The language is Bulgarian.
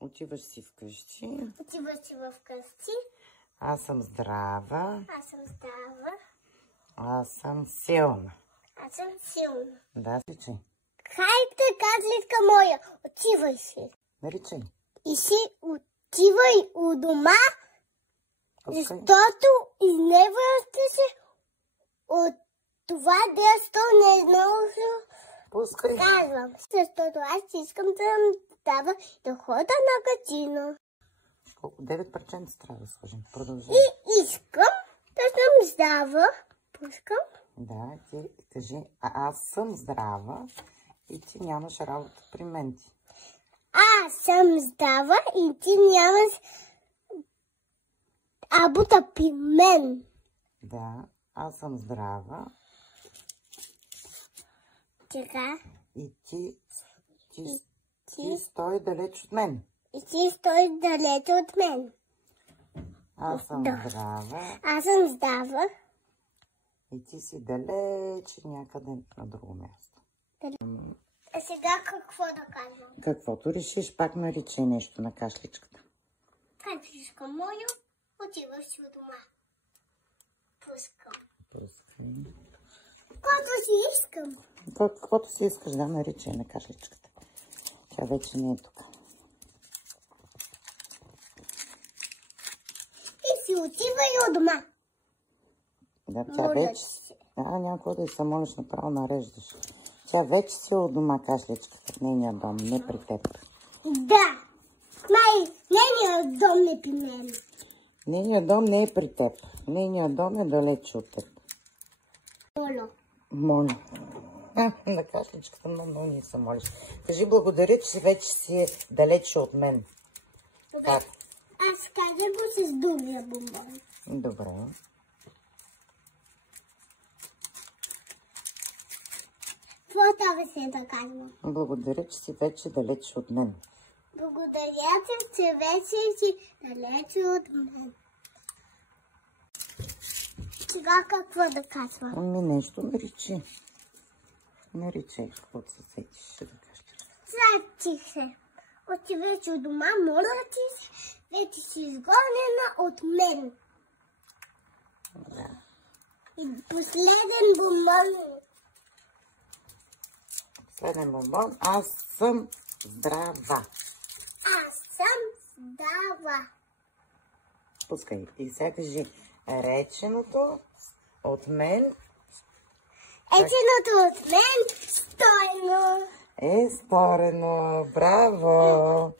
Отиваш си вкъщи. Отиваш си вкъщи. Аз съм здрава. Аз съм здрава. Аз съм силна. Аз съм силна. Да, речи. Хайде, казлитка моя, отивай си. Наричай. И си отивай у дома, Пускай. защото изневърте се от това детство не много Пускай. казвам. Защото аз искам да дава да хода на гадина. Колко? 9% трябва да сложим. Продължай. И искам да съм здрава. Пускам. Да, ти кажи, аз съм здрава и ти нямаш работа при мен ти. Аз съм здрава и ти нямаш работа при мен. Да, аз съм здрава. Така. И ти стой далеч от мен. И ти стой далече от мен. Аз съм здрава. Аз съм здрава. И ти си далеч някъде на друго място. А сега какво да казвам? Каквото решиш, пак наричай нещо на кашличката. Кашличка моя, отиваш си от дома. Пускам. Пускай. Каквото си искам. Каквото си искаш да наричай на кашличката. Тя вече не е тук. И си отивай от дома. Да, тя вече... някой да се молиш направо нареждаш. Тя вече си от дома, кашличката, в нейния дом, не при теб. Да. Нейният дом не при мен. Нейният дом не е при теб. Нейният дом е далече от теб. Моля. На кашличката много ни се молиш. Кажи благодаря, че вече си е далече от мен. Как? Аз казах го с другия бомбон. Добре. Какво това се да казвам? Благодаря, че си вече далече от мен. Благодаря ти, че вече си далече от мен. Сега какво да казвам? Ами нещо наричи. Наричай, каквото се сетиш, ще да кажеш. Сратих се. Отиваш от дома, моля ти се, вече си изгонена от мен. Да. И последен бомбон. Последен бомбон. Аз съм здрава. Аз съм здрава. Пускай. И сега кажи реченото от мен. Реченото от мен стойно. Е сторено. Браво!